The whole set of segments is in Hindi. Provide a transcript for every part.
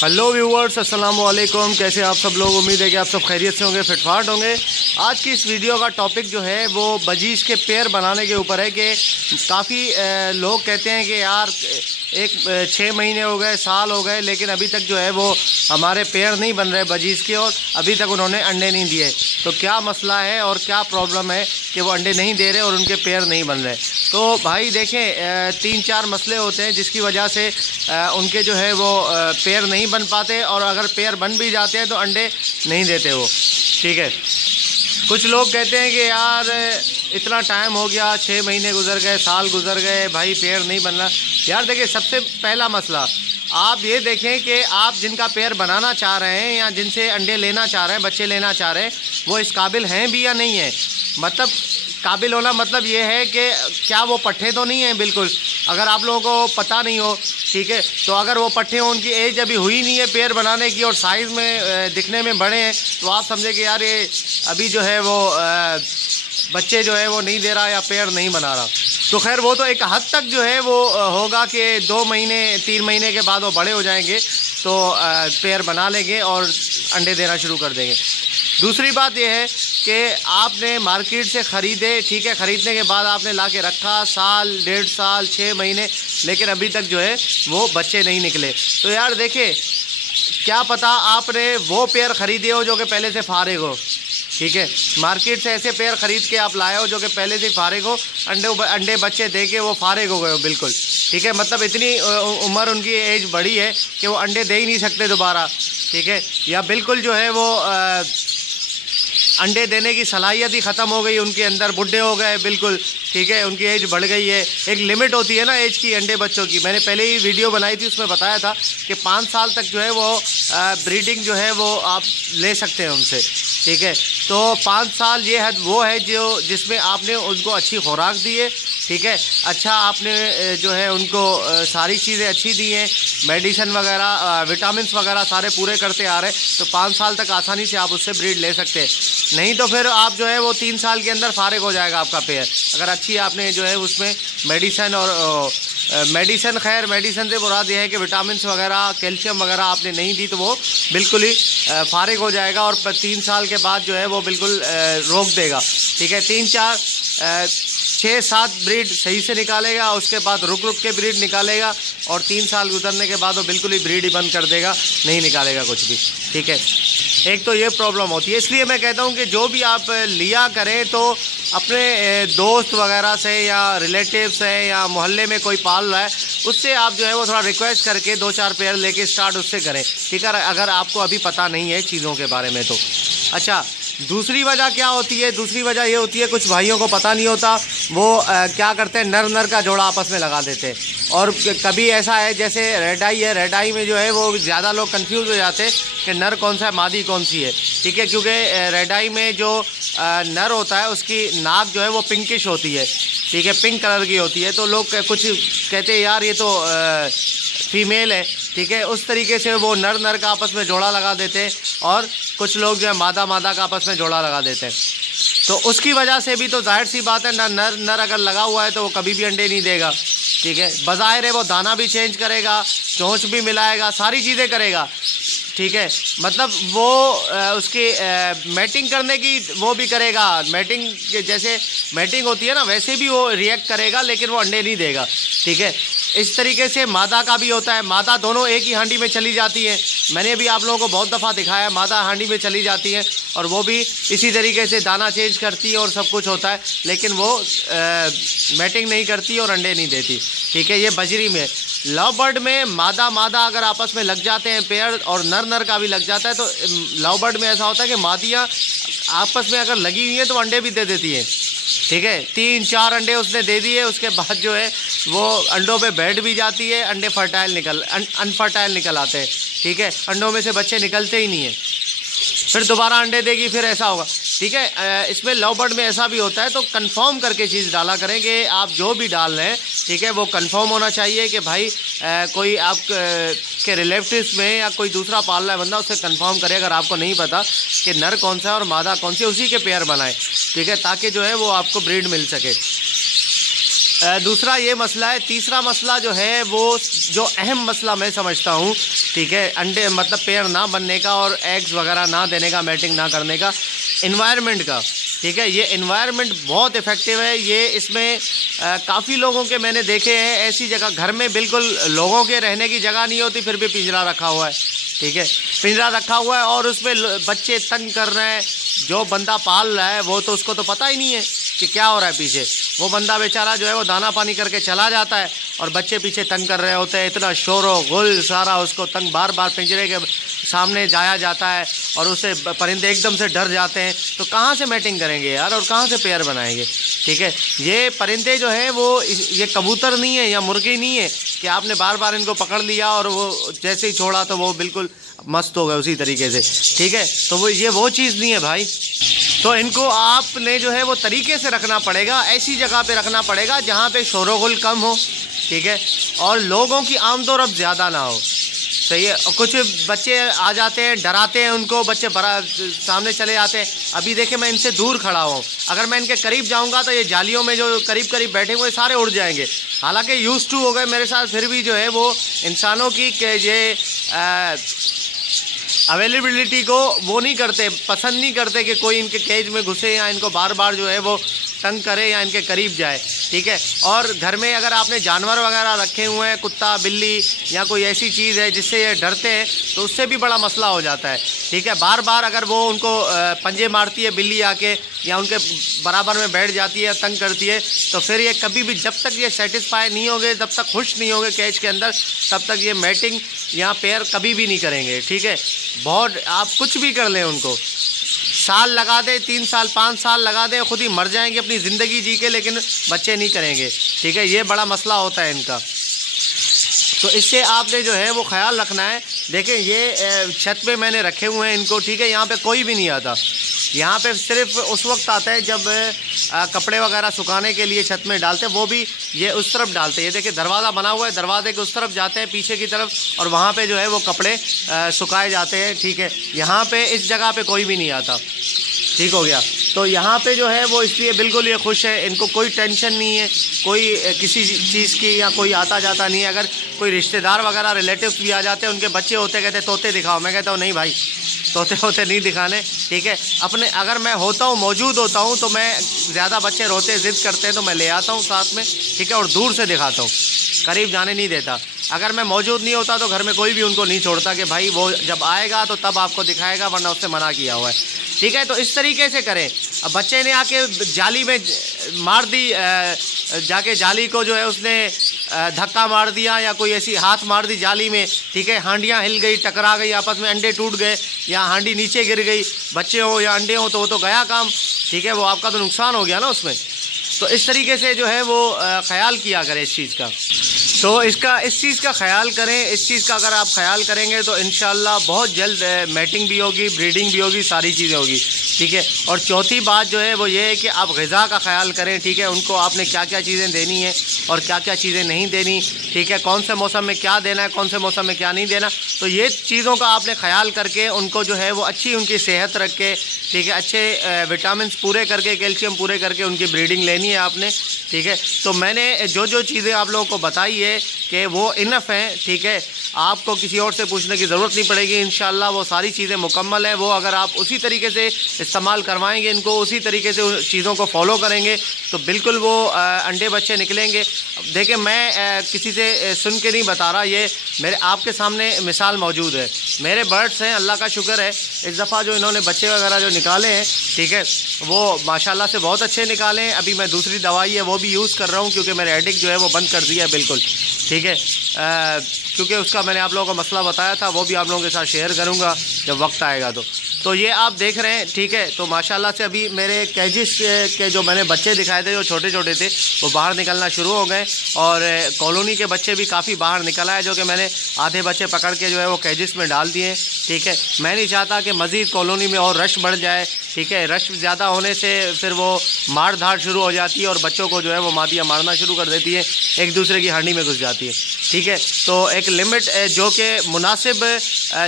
हेलो व्यूवर्स, अस्सलाम वालेकुम। कैसे आप सब लोग? उम्मीद है कि आप सब खैरियत से होंगे, फिटफाट होंगे। आज की इस वीडियो का टॉपिक जो है वो बजीज के पेयर बनाने के ऊपर है कि काफ़ी लोग कहते हैं कि यार 6 महीने हो गए, साल हो गए, लेकिन अभी तक जो है वो हमारे पेयर नहीं बन रहे बजीज के, और अभी तक उन्होंने अंडे नहीं दिए। तो क्या मसला है और क्या प्रॉब्लम है कि वो अंडे नहीं दे रहे और उनके पेयर नहीं बन रहे? तो भाई देखें, 3-4 मसले होते हैं जिसकी वजह से उनके जो है वो पेयर नहीं बन पाते, और अगर पेयर बन भी जाते हैं तो अंडे नहीं देते वो। ठीक है, कुछ लोग कहते हैं कि यार इतना टाइम हो गया, 6 महीने गुजर गए, साल गुजर गए, भाई पेयर नहीं बन रहा। यार देखिए, सबसे पहला मसला आप ये देखें कि आप जिनका पेयर बनाना चाह रहे हैं या जिनसे अंडे लेना चाह रहे हैं, बच्चे लेना चाह रहे हैं, वो इस काबिल हैं भी या नहीं है। मतलब काबिल होना मतलब ये है कि क्या वो पट्ठे तो नहीं हैं बिल्कुल। अगर आप लोगों को पता नहीं हो, ठीक है, तो अगर वो पट्ठे हों, उनकी एज अभी हुई नहीं है पेयर बनाने की और साइज़ में दिखने में बड़े हैं, तो आप समझे कि यार ये अभी जो है वो बच्चे जो है वो नहीं दे रहा या पेयर नहीं बना रहा। तो खैर वो तो एक हद तक जो है वो होगा कि 2 महीने 3 महीने के बाद वो बड़े हो जाएंगे तो पेयर बना लेंगे और अंडे देना शुरू कर देंगे। दूसरी बात यह है कि आपने मार्केट से ख़रीदे, ठीक है, ख़रीदने के बाद आपने ला के रखा साल, 1.5 साल, 6 महीने, लेकिन अभी तक जो है वो बच्चे नहीं निकले। तो यार देखिए, क्या पता आपने वो पेयर ख़रीदे हो जो कि पहले से फारिग हो। ठीक है, मार्केट से ऐसे पेयर ख़रीद के आप लाए हो जो कि पहले से फारिग हो, अंडे बच्चे दे के वो फारिग हो गए हो बिल्कुल। ठीक है, मतलब इतनी उम्र, उनकी एज बड़ी है कि वो अंडे दे ही नहीं सकते दोबारा। ठीक है, या बिल्कुल जो है वो अंडे देने की सलाहियत ही ख़त्म हो गई उनके अंदर, बुढ़े हो गए बिल्कुल। ठीक है, उनकी एज बढ़ गई है। एक लिमिट होती है ना एज की अंडे बच्चों की, मैंने पहले ही वीडियो बनाई थी, उसमें बताया था कि 5 साल तक जो है वो ब्रीडिंग जो है वो आप ले सकते हैं उनसे। ठीक है, तो 5 साल ये हद वो है जो जिसमें आपने उनको अच्छी खुराक दी है। ठीक है, अच्छा आपने जो है उनको सारी चीज़ें अच्छी दी हैं, मेडिसिन वगैरह, विटामिन्स वगैरह सारे पूरे करते आ रहे, तो 5 साल तक आसानी से आप उससे ब्रीड ले सकते हैं। नहीं तो फिर आप जो है वो 3 साल के अंदर फारिग हो जाएगा आपका पेयर, अगर अच्छी आपने जो है उसमें मेडिसिन और मेडिसिन, खैर मेडिसिन से मुराद ये है कि विटामिन्स वगैरह, कैल्शियम वगैरह आपने नहीं दी तो वो बिल्कुल ही फारिग हो जाएगा और 3 साल के बाद जो है वो बिल्कुल रोक देगा। ठीक है, 6-7 ब्रीड सही से निकालेगा, उसके बाद रुक के ब्रीड निकालेगा, और 3 साल गुजरने के बाद वो बिल्कुल ही ब्रीड ही बंद कर देगा, नहीं निकालेगा कुछ भी। ठीक है, एक तो ये प्रॉब्लम होती है। इसलिए मैं कहता हूँ कि जो भी आप लिया करें तो अपने दोस्त वगैरह से या रिलेटिव से या मोहल्ले में कोई पाल रहा है उससे आप जो है वो थोड़ा रिक्वेस्ट करके 2-4 पेयर लेके स्टार्ट उससे करें। ठीक है, अगर आपको अभी पता नहीं है चीज़ों के बारे में तो। अच्छा, दूसरी वजह क्या होती है? दूसरी वजह ये होती है, कुछ भाइयों को पता नहीं होता, वो क्या करते हैं, नर का जोड़ा आपस में लगा देते हैं। और कभी ऐसा है जैसे रेड आई है, रेड आई में जो है वो ज़्यादा लोग कंफ्यूज हो जाते हैं कि नर कौन सा है, मादी कौन सी है। ठीक है, क्योंकि रेड आई में जो नर होता है उसकी नाक जो है वो पिंकिश होती है। ठीक है, पिंक कलर की होती है, तो लोग कुछ कहते हैं यार ये तो फीमेल है। ठीक है, उस तरीके से वो नर का आपस में जोड़ा लगा देते हैं, और कुछ लोग जो है मादा का आपस में जोड़ा लगा देते हैं। तो उसकी वजह से भी तो जाहिर सी बात है ना, नर अगर लगा हुआ है तो वो कभी भी अंडे नहीं देगा। ठीक है, बज़ाहिर है वो दाना भी चेंज करेगा, चोंच भी मिलाएगा, सारी चीज़ें करेगा। ठीक है, मतलब वो उसकी मैटिंग करने की वो भी करेगा, मैटिंग जैसे मैटिंग होती है ना वैसे भी वो रिएक्ट करेगा, लेकिन वो अंडे नहीं देगा। ठीक है, इस तरीके से मादा का भी होता है। मादा दोनों एक ही हांडी में चली जाती है, मैंने भी आप लोगों को बहुत दफ़ा दिखाया है, मादा हांडी में चली जाती है और वो भी इसी तरीके से दाना चेंज करती है और सब कुछ होता है, लेकिन वो मैटिंग नहीं करती और अंडे नहीं देती। ठीक है, ये बजरी में। लव बर्ड में मादा अगर आपस में लग जाते हैं पेयर, और नर का भी लग जाता है, तो लव बर्ड में ऐसा होता है कि मादियाँ आपस में अगर लगी हुई हैं तो अंडे भी दे देती हैं। ठीक है, 3-4 अंडे उसने दे दिए, उसके बाद जो है वो अंडों पे बैठ भी जाती है, अंडे अनफर्टाइल निकल आते हैं। ठीक है, अंडों में से बच्चे निकलते ही नहीं हैं, फिर दोबारा अंडे देगी, फिर ऐसा होगा। ठीक है, इसमें लव बर्ड में ऐसा भी होता है, तो कंफर्म करके चीज़ डाला करें कि आप जो भी डाल रहे हैं, ठीक है, वो कंफर्म होना चाहिए कि भाई कोई आप के रिलेटिव्स में या कोई दूसरा पाल रहा है बंदा, उससे कंफर्म करे अगर आपको नहीं पता कि नर कौन सा है और मादा कौन सी, उसी के पेयर बनाएं। ठीक है, ताकि जो है वो आपको ब्रीड मिल सके। दूसरा ये मसला है। तीसरा मसला जो है वो जो अहम मसला मैं समझता हूँ, ठीक है, अंडे मतलब पेड़ ना बनने का और एग्स वगैरह ना देने का, मैटिंग ना करने का, इन्वायरमेंट का, ठीक है। ये इन्वायरमेंट बहुत इफ़ेक्टिव है। ये इसमें काफ़ी लोगों के मैंने देखे हैं ऐसी जगह, घर में बिल्कुल लोगों के रहने की जगह नहीं होती, फिर भी पिंजरा रखा हुआ है, ठीक है, पिंजरा रखा हुआ है और उसमें बच्चे तंग कर रहे हैं। जो बंदा पाल रहा है वो तो उसको तो पता ही नहीं है कि क्या हो रहा है पीछे। वो बंदा बेचारा जो है वो दाना पानी करके चला जाता है और बच्चे पीछे तंग कर रहे होते हैं। इतना शोरो गुल सारा उसको तंग, बार बार पिंजरे के सामने जाया जाता है और उससे परिंदे एकदम से डर जाते हैं। तो कहाँ से मैटिंग करेंगे यार और कहाँ से पेयर बनाएंगे, ठीक है। ये परिंदे जो है वो ये कबूतर नहीं है या मुर्गी नहीं है कि आपने बार बार इनको पकड़ लिया और वो जैसे ही छोड़ा तो वो बिल्कुल मस्त हो गए उसी तरीके से, ठीक है। तो ये वो चीज़ नहीं है भाई। तो इनको आपने जो है वो तरीके से रखना पड़ेगा, ऐसी जगह पे रखना पड़ेगा जहाँ पे शोरगुल कम हो, ठीक है, और लोगों की आमदोरफ्त ज़्यादा ना हो, सही है। और कुछ बच्चे आ जाते हैं, डराते हैं उनको, बच्चे बड़ा सामने चले जाते हैं। अभी देखे मैं इनसे दूर खड़ा हूँ, अगर मैं इनके करीब जाऊँगा तो ये जालियों में जो करीब करीब बैठे हुए सारे उड़ जाएंगे। हालांकि यूज़ टू हो गए मेरे साथ, फिर भी जो है वो इंसानों की ये अवेलेबिलिटी को वो नहीं करते, पसंद नहीं करते कि कोई इनके केज में घुसे या इनको बार बार जो है वो तंग करे या इनके करीब जाए, ठीक है। और घर में अगर आपने जानवर वगैरह रखे हुए हैं, कुत्ता बिल्ली या कोई ऐसी चीज़ है जिससे ये डरते हैं, तो उससे भी बड़ा मसला हो जाता है, ठीक है। बार बार अगर वो उनको पंजे मारती है बिल्ली आके या उनके बराबर में बैठ जाती है, तंग करती है, तो फिर ये कभी भी जब तक ये सेटिस्फाई नहीं होंगे, जब तक खुश नहीं होंगे केज के अंदर, तब तक ये मैटिंग या पेयर कभी भी नहीं करेंगे, ठीक है। बहुत आप कुछ भी कर लें, उनको साल लगा दे, 3 साल 5 साल लगा दे, खुद ही मर जाएंगे अपनी ज़िंदगी जी के, लेकिन बच्चे नहीं करेंगे, ठीक है। ये बड़ा मसला होता है इनका। तो इससे आपने जो है वो ख्याल रखना है। देखें ये छत पे मैंने रखे हुए हैं इनको, ठीक है। यहाँ पे कोई भी नहीं आता, यहाँ पे सिर्फ उस वक्त आता है जब कपड़े वगैरह सुखाने के लिए छत में डालते हैं, वो भी ये उस तरफ डालते हैं। ये देखिए दरवाज़ा बना हुआ है, दरवाजे के उस तरफ जाते हैं पीछे की तरफ और वहाँ पे जो है वो कपड़े सुखाए जाते हैं, ठीक है। यहाँ पे इस जगह पे कोई भी नहीं आता, ठीक हो गया। तो यहाँ पे जो है वो इसलिए बिल्कुल ये खुश है, इनको कोई टेंशन नहीं है कोई किसी चीज़ की, या कोई आता जाता नहीं है। अगर कोई रिश्तेदार वगैरह रिलेटिव्स भी आ जाते हैं, उनके बच्चे होते, कहते तोते दिखाओ, मैं कहता हूँ नहीं भाई तोते होते नहीं दिखाने, ठीक है। अपने अगर मैं होता हूँ, मौजूद होता हूँ, तो मैं ज़्यादा बच्चे रोते ज़िद करते हैं तो मैं ले आता हूँ साथ में, ठीक है, और दूर से दिखाता हूँ, करीब जाने नहीं देता। अगर मैं मौजूद नहीं होता तो घर में कोई भी उनको नहीं छोड़ता कि भाई वो जब आएगा तो तब आपको दिखाएगा, वरना उससे मना किया हुआ है, ठीक है। तो इस तरीके से करें। अब बच्चे ने आके जाली में मार दी, जाके जाली को जो है उसने धक्का मार दिया या कोई ऐसी हाथ मार दी जाली में, ठीक है, हांडियाँ हिल गई, टकरा गई आपस में, अंडे टूट गए या हांडी नीचे गिर गई, बच्चे हो या अंडे हो तो वो तो गया काम, ठीक है, वो आपका तो नुकसान हो गया ना उसमें। तो इस तरीके से जो है वो ख्याल किया करें इस चीज़ का। तो इस चीज़ का ख्याल करें। इस चीज़ का अगर आप ख्याल करेंगे तो इंशाल्लाह बहुत जल्द मैटिंग भी होगी, ब्रीडिंग भी होगी, सारी चीज़ें होगी, ठीक है। और चौथी बात जो है वो ये है कि आप ग़िज़ा का ख्याल करें, ठीक है। उनको आपने क्या क्या चीज़ें देनी है और क्या क्या चीज़ें नहीं देनी, ठीक है, कौन से मौसम में क्या देना है, कौन से मौसम में क्या नहीं देना। तो ये चीज़ों का आपने ख्याल करके उनको जो है वो अच्छी उनकी सेहत रख के, ठीक है, अच्छे विटामिन पूरे करके, कैल्शियम पूरे करके उनकी ब्रीडिंग लेनी है आपने, ठीक है। तो मैंने जो चीज़ें आप लोगों को बताई है कि वो इनफ हैं, ठीक है, आपको किसी और से पूछने की ज़रूरत नहीं पड़ेगी। इंशाल्लाह वो सारी चीज़ें मुकम्मल है। वो अगर आप उसी तरीके से इस्तेमाल करवाएंगे इनको, उसी तरीके से उन चीज़ों को फॉलो करेंगे तो बिल्कुल वो अंडे बच्चे निकलेंगे। देखिए मैं किसी से सुन के नहीं बता रहा, ये मेरे आपके सामने मिसाल मौजूद है। मेरे बर्ड्स हैं, अल्लाह का शुक्र है, इस दफ़ा जो इन्होंने बच्चे वगैरह जो निकाले हैं, ठीक है, वो माशाल्लाह से बहुत अच्छे निकाले हैं। अभी मैं दूसरी दवाई है वो भी यूज़ कर रहा हूँ क्योंकि मेरे एडिक जो है वो बंद कर दिया है बिल्कुल, ठीक है। क्योंकि उसका मैंने आप लोगों को मसला बताया था, वो भी आप लोगों के साथ शेयर करूँगा जब वक्त आएगा। तो ये आप देख रहे हैं, ठीक है। तो माशाल्लाह से अभी मेरे कैजिस के जो मैंने बच्चे दिखाए थे जो छोटे छोटे थे वो बाहर निकलना शुरू हो गए और कॉलोनी के बच्चे भी काफ़ी बाहर निकल आए, जो कि मैंने आधे बच्चे पकड़ के जो है वो कैजिस में डाल दिए, ठीक है। मैं नहीं चाहता कि मज़ीद कॉलोनी में और रश बढ़ जाए, ठीक है। रश ज़्यादा होने से फिर वो मार धाड़ शुरू हो जाती है और बच्चों को जो है वो मादियाँ मारना शुरू कर देती है, एक दूसरे की हांडी में घुस जाती है, ठीक है। तो एक लिमिट जो कि मुनासिब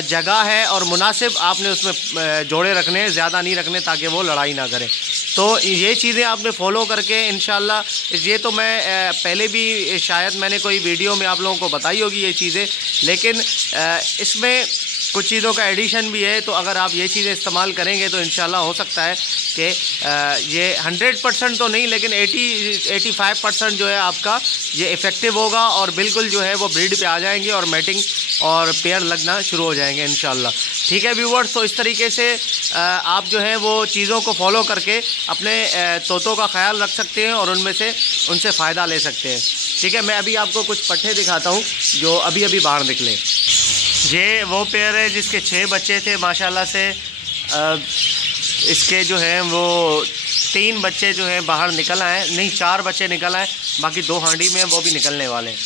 जगह है और मुनासिब आपने उसमें जोड़े रखने हैं, ज़्यादा नहीं रखने ताकि वो लड़ाई ना करें। तो ये चीज़ें आपने फॉलो करके इंशाल्लाह, ये तो मैं पहले भी शायद मैंने कोई वीडियो में आप लोगों को बताई होगी ये चीज़ें, लेकिन इसमें कुछ चीज़ों का एडिशन भी है। तो अगर आप ये चीज़ें इस्तेमाल करेंगे तो इंशाल्लाह हो सकता है कि ये 100% तो नहीं लेकिन 80-85% जो है आपका ये इफ़ेक्टिव होगा और बिल्कुल जो है वो ब्रीड पे आ जाएंगे और मैटिंग और पेयर लगना शुरू हो जाएंगे इंशाल्लाह। ठीक है व्यूअर्स, तो इस तरीके से आप जो है वो चीज़ों को फॉलो करके अपने तोतों का ख्याल रख सकते हैं और उनसे फ़ायदा ले सकते हैं। ठीक है, मैं अभी आपको कुछ पट्ठे दिखाता हूँ जो अभी अभी बाहर निकले। ये वो पेयर है जिसके 6 बच्चे थे माशाल्लाह से। इसके जो है वो 3 बच्चे जो हैं बाहर निकल आए, नहीं 4 बच्चे निकल आए, बाकी 2 हांडी में वो भी निकलने वाले हैं।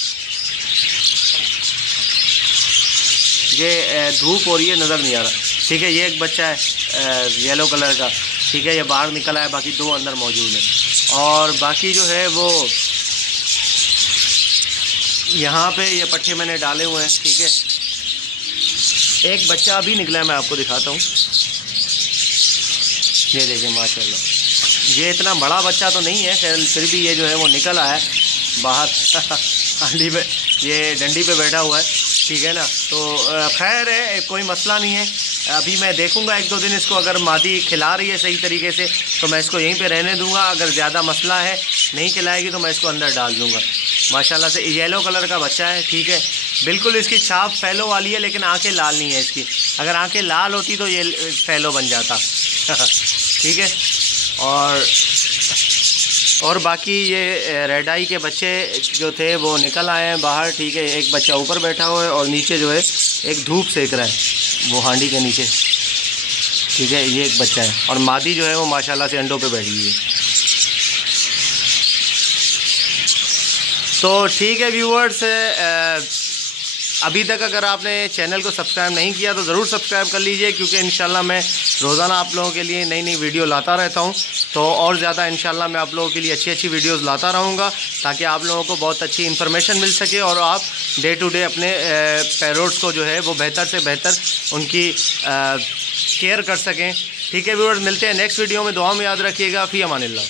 ये धूप हो रही है, नज़र नहीं आ रहा। ठीक है, ये एक बच्चा है येलो कलर का। ठीक है, ये बाहर निकल आया, बाकी 2 अंदर मौजूद हैं और बाकी जो है वो यहाँ पे ये पट्टे मैंने डाले हुए हैं। ठीक है, एक बच्चा अभी निकला है, मैं आपको दिखाता हूँ। ये देखें माशाल्लाह, ये इतना बड़ा बच्चा तो नहीं है, फिर भी ये जो है वो निकल आया है बाहर हांडी पे, ये डंडी पे बैठा हुआ है। ठीक है ना, तो खैर है, कोई मसला नहीं है। अभी मैं देखूंगा 1-2 दिन इसको, अगर मादी खिला रही है सही तरीके से तो मैं इसको यहीं पे रहने दूंगा। अगर ज़्यादा मसला है, नहीं खिलाएगी तो मैं इसको अंदर डाल दूंगा। माशाल्लाह से येलो कलर का बच्चा है। ठीक है, बिल्कुल इसकी छाप फैलो वाली है लेकिन आंखें लाल नहीं है इसकी। अगर आंखें लाल होती तो ये फैलो बन जाता ठीक है, और बाकी ये रेड आई के बच्चे जो थे वो निकल आए हैं बाहर। ठीक है, एक बच्चा ऊपर बैठा हुआ है और नीचे जो है एक धूप सेक रहा है वो हांडी के नीचे। ठीक है, ये एक बच्चा है और मादी जो है वो माशाल्लाह से अंडों पे बैठी हुई है। तो ठीक है व्यूअर्स, अभी तक अगर आपने चैनल को सब्सक्राइब नहीं किया तो ज़रूर सब्सक्राइब कर लीजिए, क्योंकि इंशाल्लाह मैं रोज़ाना आप लोगों के लिए नई नई वीडियो लाता रहता हूं। तो और ज़्यादा इंशाल्लाह मैं आप लोगों के लिए अच्छी अच्छी वीडियोस लाता रहूँगा ताकि आप लोगों को बहुत अच्छी इन्फॉर्मेशन मिल सके और आप डे टू डे अपने पैरोट्स को जो है वो बेहतर से बेहतर उनकी केयर कर सकें। ठीक है व्यूअर्स, मिलते हैं नेक्स्ट वीडियो में। दुआ में याद रखिएगा। फ़ी अमानिल्लाह।